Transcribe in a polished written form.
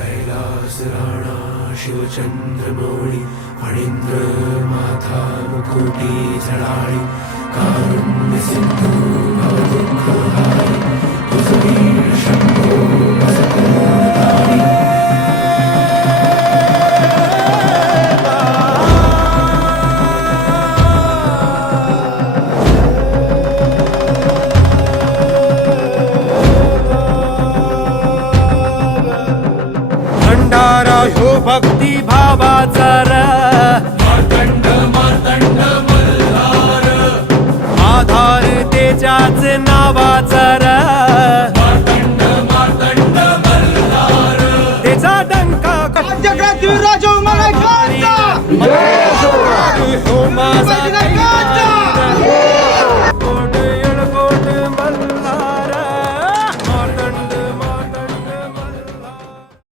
कैलास राणा शिवचंद्रमौळी फणींद्र माथा मुकुटी झळाळी कारुण्य सिंधू भवदुःखहारी तुझवीर शंभो वसतोदारी भंडारा ह्यो भक्ती भावाचा र मार्तंड मार्तंड मल्हार आधार त्याच्याच नावाचा र मार्तंड मार्तंड मल्हार त्याचा डंका जगातील राजा मला गाजा ह्यो माझा